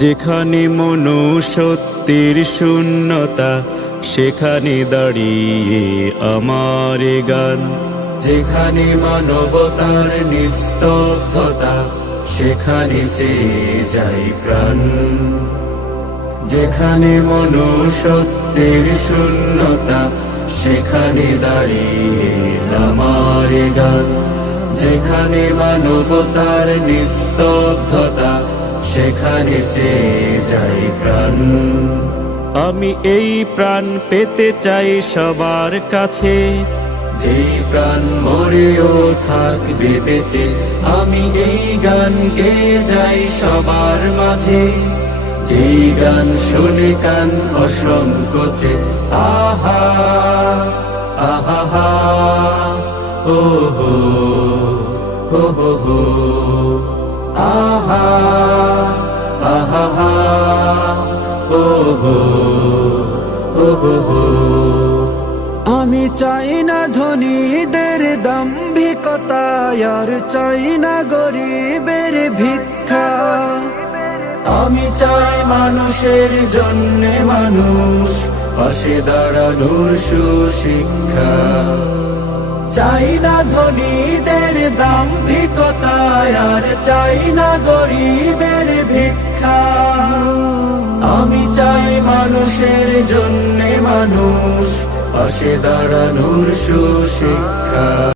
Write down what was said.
যেখানে মনুষ্যত্বের শূন্যতা, সেখানে দাঁড়িয়ে আমার গান। যেখানে মানবতার নিস্তব্ধতা, সেখানে চেয়ে যাই প্রাণ। যেখানে মনুষ্যত্বের শূন্যতা, সেখানে দাঁড়িয়ে আমার গান। যেখানে মানবতার নিস্তব্ধতা, সেখানে চেয়ে যাই প্রাণ। আমি এই প্রাণ পেতে চাই সবার কাছে, যেই প্রাণ মরেও থাকবে বেঁচে। আমি এই গান গেয়ে যাই সবার মাঝে, যেই গান শুনে কান অসংকোচে। আহা আহা ও হো হো হো হো, আহা আহা ও হো হো হো হো। আমি চাই না ধনীদের দাম্ভিকতা, আর চাই না গরিবের ভিক্ষা। আমি চাই মানুষের জন্যে মানুষ, পাশে দাঁড়ানোর সুশিক্ষা। চাই না ধনীদের দাম্ভিকতা, আর চাই না গরিবের ভিক্ষা। আমি চাই মানুষের জন্যে মানুষ, পাশে দাঁড়ানোর সুশিক্ষা।